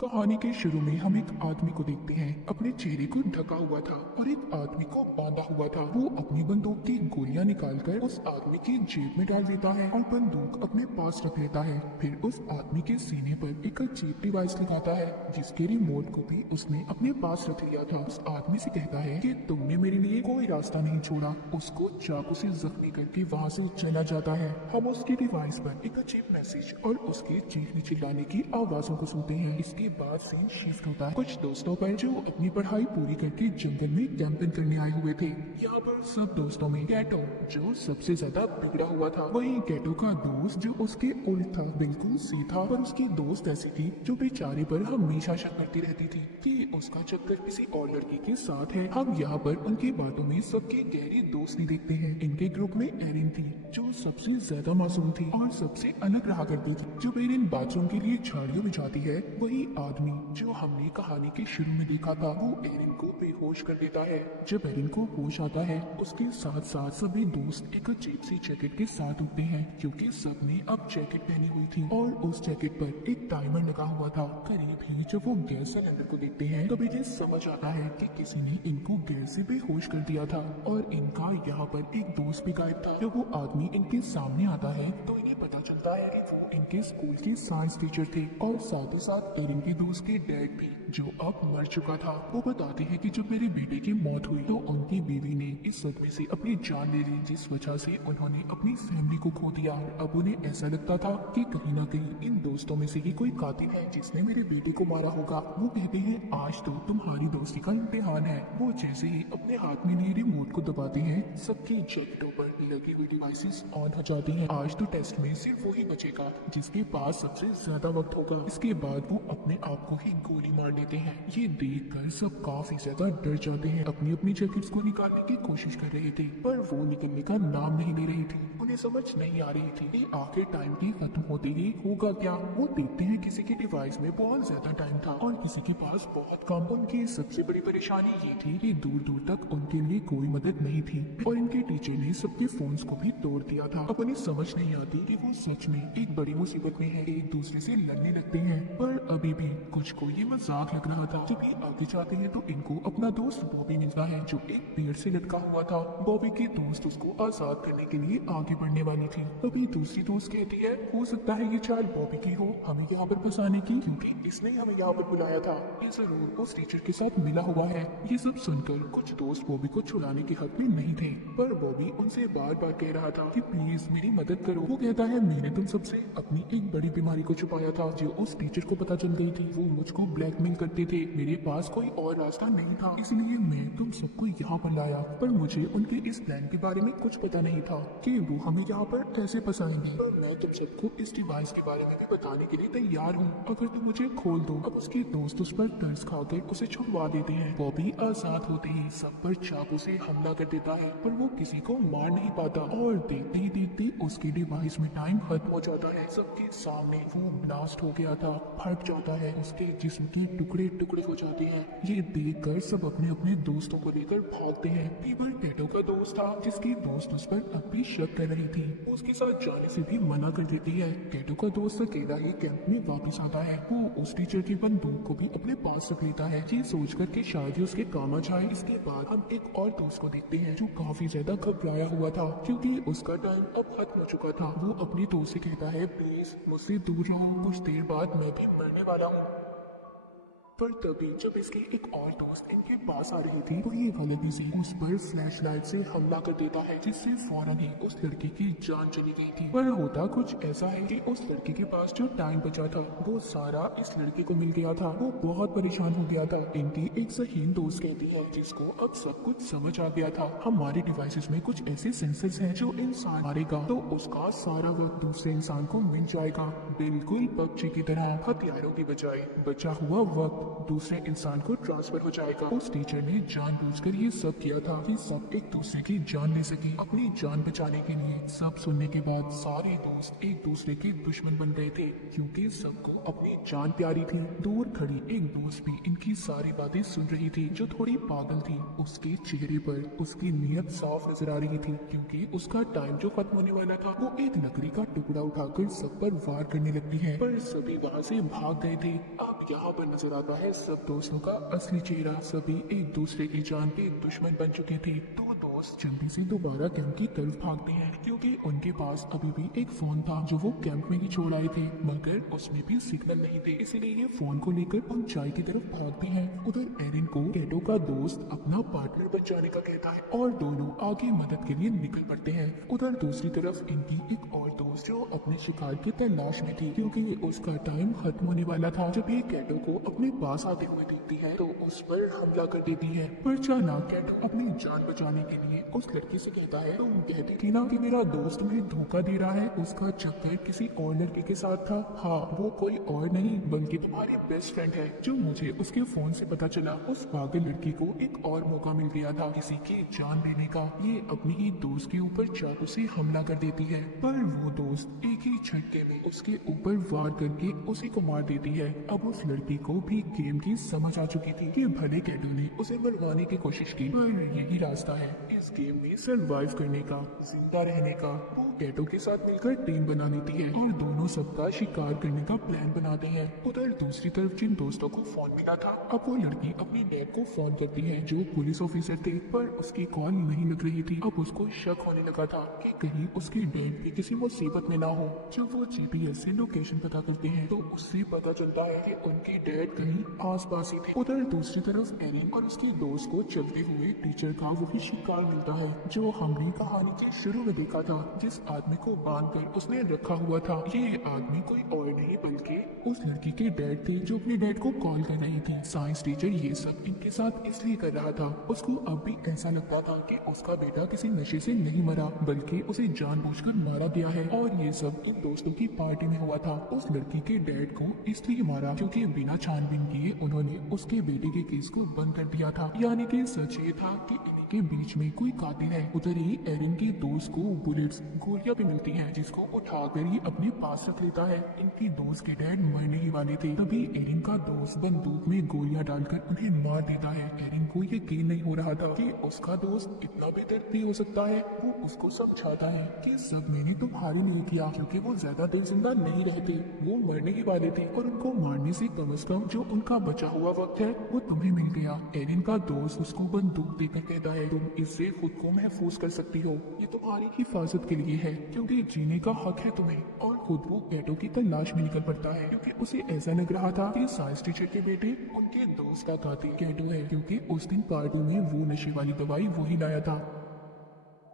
कहानी के शुरू में हम एक आदमी को देखते हैं। अपने चेहरे को ढका हुआ था और एक आदमी को बांधा हुआ था। वो अपनी बंदूक की गोलियां निकालकर उस आदमी की जेब में डाल देता है और बंदूक अपने पास रख लेता है। फिर उस आदमी के सीने पर एक चीप डिवाइस लगाता है जिसके रिमोट को भी उसने अपने पास रख लिया था। उस आदमी से कहता है कि तुमने मेरे लिए कोई रास्ता नहीं छोड़ा। उसको चाकू से जख्मी करके वहाँ से चला जाता है। हम उसकी डिवाइस पर एक चीप मैसेज और उसके चीखने चिल्लाने की आवाजों को सुनते हैं। इसके बाद सीन शिफ्ट होता है कुछ दोस्तों पर जो अपनी पढ़ाई पूरी करके जंगल में कैंपिंग करने आए हुए थे। यहाँ पर सब दोस्तों में गैटो जो सबसे ज्यादा बिगड़ा हुआ था, वही गैटो का दोस्त जो उसके उल्ट था, बिल्कुल सीधा। पर उसकी दोस्त ऐसी थी जो बेचारे पर हमेशा शक करती रहती थी कि उसका चक्कर किसी और लड़की के साथ है। हम यहाँ पर उनकी बातों में सबकी गहरी दोस्ती देखते हैं। इनके ग्रुप में एरिन थी जो सबसे ज्यादा मासूम थी और सबसे अलग रहा करती थी। जब एरिन बाथरूम के लिए झाड़ियों में जाती है, वही आदमी जो हमने कहानी के शुरू में देखा था वो एरिन को बेहोश कर देता है। जब एरिन को होश आता है, उसके साथ साथ सभी दोस्त एक अजीब सी जैकेट के साथ उठते हैं क्योंकि सबने अब जैकेट पहनी हुई थी और उस जैकेट पर एक टाइमर लगा हुआ था। करीब ही जब वो गैस सिलेंडर को देखते हैं तब इन्हें समझ आता है कि किसी ने इनको गैस से बेहोश कर दिया था और इनका यहाँ पर एक दोस्त भी गायब था। जब वो आदमी इनके सामने आता है तो इन्हें पता चलता है कि वो इनके स्कूल के साइंस टीचर थे और साथ ही साथ एरिन के दोस्त के डैड भी जो अब मर चुका था। वो बताते हैं कि जब मेरे बेटे की मौत हुई तो उनकी बीवी ने इस सदमे से अपनी जान ले ली, जिस वजह से उन्होंने अपनी फैमिली को खो दिया। अब उन्हें ऐसा लगता था कि कहीं ना कहीं इन दोस्तों में से ही कोई कातिल है जिसने मेरे बेटे को मारा होगा। वो कहते हैं आज तो तुम्हारी दोस्ती का इम्तिहान है। वो जैसे ही अपने हाथ में लिए रिमोट को दबाते हैं, सबकी जैकेटों पर लगी हुई डिवाइसेस ऑन हो जाती हैं। आज तो टेस्ट में सिर्फ वही बचेगा जिसके पास सबसे ज्यादा वक्त होगा। इसके बाद वो अपने आप को ही गोली मार देते हैं। ये देखकर सब काफी ज्यादा डर जाते हैं। अपनी अपनी जैकेट्स को निकालने की कोशिश कर रहे थे पर वो निकलने का नाम नहीं ले रही थी। उन्हें समझ नहीं आ रही थी कि आखिर टाइम की खत्म होते ही होगा क्या। वो देखते हैं किसी की डिवाइस में बहुत ज्यादा टाइम था और किसी के पास बहुत कम। उनकी सबसे बड़ी परेशानी ये थी कि दूर दूर तक उनके लिए कोई मदद नहीं थी और इनके टीचर ने सबके फोन्स को भी तोड़ दिया था। अब उन्हें समझ नहीं आती कि वो सच में एक बड़ी मुसीबत में है। एक दूसरे से लड़ने लगते हैं पर अभी भी कुछ को ये मजाक लग रहा था। जब ये आगे जाते हैं तो इनको अपना दोस्त बॉबी मिलता है जो एक पेड़ से लटका हुआ था। बॉबी की दोस्त उसको आजाद करने के लिए आगे बढ़ने वाली थी। तभी दूसरी दोस्त कहती है हो सकता है ये चाल बॉबी की हो, हमें यहाँ पर फंसाने की, क्योंकि इसने हमें यहाँ पर बुलाया था। ये जरूर उस टीचर के साथ मिला हुआ है। ये सब सुनकर कुछ दोस्त बॉबी को छुड़ाने के हक में नहीं थे पर बॉबी उनसे बार बार कह रहा था कि प्लीज मेरी मदद करो। वो कहता है मैंने तुम सबसे अपनी एक बड़ी बीमारी को छुपाया था जो उस टीचर को पता चल गई थी। वो मुझको ब्लैकमेल करते थे, मेरे पास कोई और रास्ता नहीं था, इसलिए मैं तुम सबको यहाँ पर लाया। पर मुझे उनके इस प्लान के बारे में कुछ पता नहीं था कि वो हमें यहाँ पर कैसे फंसाएंगे। पर मैं तुम सबको इस डिवाइस के बारे में भी बताने के लिए तैयार हूँ अगर तुम मुझे खोल दो। अब उसके दोस्त उस पर तरस खाकर उसे छुड़वा देते हैं। बॉबी आजाद होते ही सब पर चाकू से हमला कर देता है पर वो किसी को मार नहीं पाता और देखते ही देखते उसकी डिवाइस में टाइम खत्म हो जाता है। सबके सामने वो ब्लास्ट हो गया था, फट जाता है, उसके जिस्म के टुकड़े टुकड़े हो जाते हैं। ये देखकर सब अपने अपने दोस्तों को लेकर भागते हैं। पीबल टेटो का दोस्त था जिसकी दोस्त उस पर अब भी शक कर रही थी, उसके साथ जाने से भी मना कर देती है। टेटो का दोस्त अकेला ही कैंप में वापस आता है। वो उस टीचर की बंदूक को भी अपने पास रख लेता है, ये सोचकर कि शायद ही उसके काम आ जाए। इसके बाद हम एक और दोस्त को देखते हैं जो काफी ज्यादा घबराया हुआ था क्योंकि उसका टाइम अब खत्म हो चुका था। वो अपनी दोस्त से कहता है प्लीज मुझसे दूर रहो, कुछ देर बाद मैं भी मरने वाला हूँ। पर तभी जब इसकी एक और दोस्त इनके पास आ रही थी तो ये गलती से उस पर फ्लैशलाइट से हमला कर देता है जिससे फौरन ही उस लड़की की जान चली गई थी। पर होता कुछ ऐसा है कि उस लड़की के पास जो टाइम बचा था वो सारा इस लड़के को मिल गया था। वो बहुत परेशान हो गया था। इनकी एक सहीन दोस्त कहती है जिसको अब सब कुछ समझ आ गया था, हमारे डिवाइसेस में कुछ ऐसे सेंसर्स हैं जो इंसान मारेगा तो उसका सारा वक्त दूसरे इंसान को मिल जाएगा, बिल्कुल पबजी की तरह, हथियारों की बजाय बचा हुआ वक्त। दूसरे इंसान को ट्रांसफर हो जाएगा। उस टीचर ने जानबूझकर ये सब किया था कि सब एक दूसरे की जान ले सके, अपनी जान बचाने के लिए। सब सुनने के बाद सारे दोस्त एक दूसरे के दुश्मन बन गए थे, क्योंकि सबको अपनी जान प्यारी थी। दूर खड़ी एक दोस्त भी इनकी सारी बातें सुन रही थी, जो थोड़ी पागल थी। उसके चेहरे पर उसकी नीयत साफ नजर आ रही थी, क्योंकि उसका टाइम जो खत्म होने वाला था। वो एक लकड़ी का टुकड़ा उठाकर सब पर वार करने लगती है, पर सभी वहाँ से भाग गए थे। अब यहाँ पर नजर आता है सब दोस्तों का असली चेहरा। सभी एक दूसरे की जान के दुश्मन बन चुके थे। दो दोस्त जल्दी से दोबारा कैंप की तरफ भागते हैं, क्योंकि उनके पास अभी भी एक फोन था जो वो कैंप में ही छोड़ आए थे, मगर उसमें भी सिग्नल नहीं थे। इसीलिए ये फोन को लेकर ऊंचाई की तरफ भागते हैं। उधर एरिन को कैटो का दोस्त अपना पार्टनर बन जाने का कहता है और दोनों आगे मदद के लिए निकल पड़ते हैं। उधर दूसरी तरफ इनकी एक और दोस्त जो अपने शिकार की तलाश में थी, क्योंकि उसका टाइम खत्म होने वाला था। जब ये कैटो को अपने पास आते हुए देखती है तो उस पर हमला कर देती है। पर अचानक कैटो अपनी जान बचाने के लिए उस लड़की से कहता है, तुम कहती थी ना कि मेरा दोस्त तुम्हें धोखा दे रहा है, उसका चक्कर किसी और लड़के के साथ था। हाँ, वो कोई और नहीं बल्कि तुम्हारी बेस्ट फ्रेंड है, जो मुझे उसके फोन से पता चला। उस पागल लड़की को एक और मौका मिल गया था किसी की जान लेने का। ये अपनी ही दोस्त के ऊपर चाकू से हमला कर देती है, पर वो दोस्त एक ही झटके में उसके ऊपर वार करके उसी को मार देती है। अब उस लड़की को भी गेम की समझ आ चुकी थी कि भले कैटो ने उसे मरवाने की कोशिश की, पर यही रास्ता है इस गेम में सरवाइव करने का, जिंदा रहने का। वो कैटो के साथ मिलकर टीम बना लेती है और दोनों सबका शिकार करने का प्लान बनाते हैं। उधर दूसरी तरफ जिन दोस्तों को फोन मिला था, अब वो लड़की अपनी डैड को फोन करती है जो पुलिस ऑफिसर थे, पर उसकी कॉल नहीं लग रही थी। अब उसको शक होने लगा था कि कहीं उसके डैड भी किसी मुसीबत में ना हो। जब वो जीपीएस से लोकेशन पता करते हैं तो उससे पता चलता है कि उनकी डैड कहीं आसपास ही थे। उधर दूसरी तरफ एरिन और उसके दोस्त को चलते हुए टीचर का वही शिकार मिलता है जो हमने कहानी के शुरू में देखा था, जिस आदमी को बांधकर उसने रखा हुआ था। ये आदमी कोई और नहीं बल्कि उस लड़की के डैड थे, जो अपने डैड को कॉल कर रही थी। साइंस टीचर ये सब इनके साथ इसलिए कर रहा था, उसको अब भी ऐसा लगता था कि उसका बेटा किसी नशे से नहीं मरा, बल्कि उसे जानबूझकर मारा गया है। और ये सब इन दोस्तों की पार्टी में हुआ था। उस लड़की के डैड को इसलिए मारा क्योंकि बिना छानबीन किए उन्होंने उसके बेटे के केस को बंद कर दिया था। यानी कि सच ये था कि के बीच में कोई कातिल है। उधर ही एरिन के दोस्त को बुलेट्स गोलियां भी मिलती हैं, जिसको उठाकर ये अपने पास रख लेता है। इनकी दोस्त के डैड मरने ही वाले थे, तभी एरिन का दोस्त बंदूक में गोलियां डालकर उन्हें मार देता है। एरिन को यकीन नहीं हो रहा था कि उसका दोस्त इतना बेदर्द हो सकता है। वो उसको समझाता है कि सब मैंने तुम्हारे लिए किया, क्योंकि वो ज्यादा देर जिंदा नहीं रहते, वो मरने ही वाले थे और उनको मारने से कम जो उनका बचा हुआ वक्त है वो तुम्हें मिल गया। एरिन का दोस्त उसको बंदूक देकर कहता है, तुम इससे खुद को महफूज कर सकती हो, ये तुम्हारी हिफाजत के लिए है, क्योंकि जीने का हक है तुम्हें। और खुद वो कैटो की तलाश में निकल पड़ता है, क्योंकि उसे ऐसा लग रहा था कि साइंस टीचर के बेटे उनके दोस्त का कातिल कैटो है, क्योंकि उस दिन पार्टी में वो नशे वाली दवाई वही लाया था।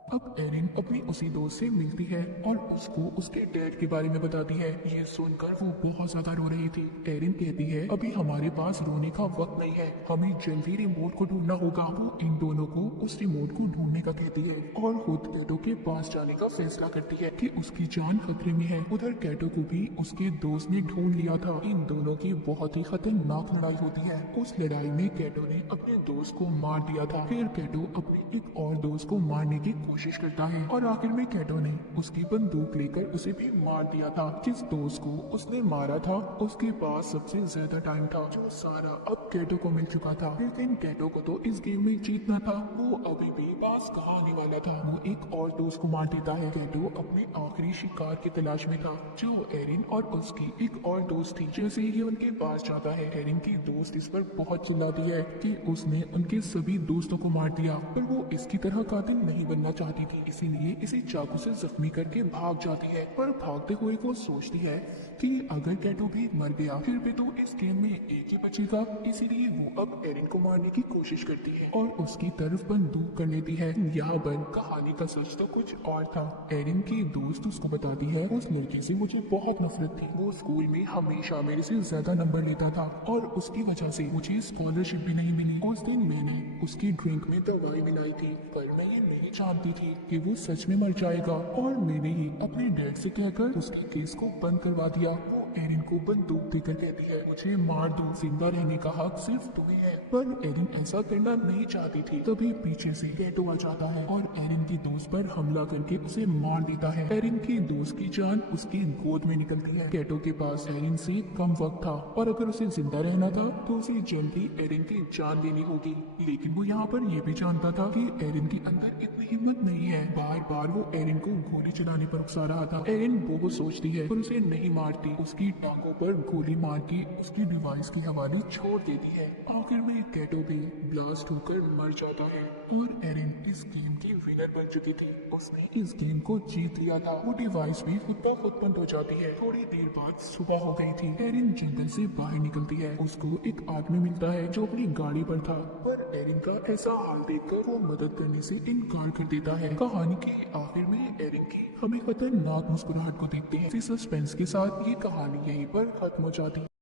अब एरिन अपनी उसी दोस्त से मिलती है और उसको उसके डैड के बारे में बताती है। ये सुनकर वो बहुत ज्यादा रो रही थी। एरिन कहती है, अभी हमारे पास रोने का वक्त नहीं है, हमें जल्दी रिमोट को ढूंढना होगा। वो इन दोनों को उस रिमोट को ढूंढने का कहती है और खुद कैटो के पास जाने का फैसला करती है कि उसकी जान खतरे में है। उधर कैटो को भी उसके दोस्त ने ढूंढ लिया था। इन दोनों की बहुत ही खतरनाक लड़ाई होती है। उस लड़ाई में कैटो ने अपने दोस्त को मार दिया था। फिर कैटो अपने एक और दोस्त को मारने की कोशिश करता है और आखिर में कैटो ने उसकी बंदूक लेकर उसे भी मार दिया था। जिस दोस्त को उसने मारा था उसके पास सबसे ज्यादा टाइम था, जो सारा अब कैटो को मिल चुका था। लेकिन कैटो को तो इस गेम में जीतना था, वो अभी भी पास कहाँ आने वाला था। वो एक और दोस्त को मार देता है। कैटो अपने आखिरी शिकार की तलाश में था, जो एरिन और उसकी एक और दोस्त थी। जैसे ही उनके पास जाता है, एरिन की दोस्त इस पर बहुत चिल्लाती है कि उसने उनके सभी दोस्तों को मार दिया, पर वो इसकी तरह कातिल नहीं बनना चाहती थी, इसीलिए इसे चाकू से जख्मी करके भाग जाती है। पर भागते हुए वो सोचती है कि अगर कैटो भी मर गया फिर भी तो इस गेम में एक ही बचेगा, इसीलिए वो अब एरिन को मारने की कोशिश करती है और उसकी तरफ बंदूक कर लेती है। यहाँ पर कहानी का सच तो कुछ और था। एरिन की दोस्त उसको बताती है, उस लड़के से मुझे बहुत नफरत थी, वो स्कूल में हमेशा मेरे से ज्यादा नंबर लेता था और उसकी वजह से मुझे स्कॉलरशिप भी नहीं मिली। उस दिन मैंने उसकी ड्रिंक में दवाई मिलाई थी, पर मैं ये नहीं जानती थी कि वो सच में मर जाएगा, और मैंने ही अपने डैड से कहकर उसके केस को बंद करवा दिया। वो एरिन को बंदूक देकर कहती है, मुझे मार दो, जिंदा रहने का हक सिर्फ तुम्हें है। पर एरिन ऐसा करना नहीं चाहती थी। तभी पीछे से कैटो आ जाता है और एरिन की दोस्त पर हमला करके उसे मार देता है। एरिन की दोस्त की जान उसकी गोद में निकलती है। कैटो के पास एरिन से कम वक्त था और अगर उसे जिंदा रहना था तो उसे जल्दी एरिन की जान लेनी होगी। लेकिन वो यहाँ पर ये भी जानता था कि एरिन के अंदर इतनी हिम्मत नहीं है। बार बार वो एरिन को गोली चलाने पर उकसा रहा था। एरिन बहुत सोचती है पर उसे नहीं मारती। उसकी टांगों पर गोली मार के उसकी डिवाइस की हवाले छोड़ देती है। आखिर में कैटो भी ब्लास्ट होकर मर जाता है और एरिन इस गेम की विनर बन चुकी थी। उसने इस गेम को जीत लिया था। वो डिवाइस भी खुद ब खुद बंद हो जाती है। थोड़ी देर बाद सुबह हो गई थी। एरिन जंगल से बाहर निकलती है। उसको एक आदमी मिलता है जो अपनी गाड़ी पर था, पर एरिन का ऐसा हाल देखकर वो मदद करने से इनकार कर देता है। कहानी के आखिर में एरिन की हमें खतरनाक मुस्कुराहट को देखते हैं। इसी सस्पेंस के साथ ये कहानी यहीं पर खत्म हो जाती है।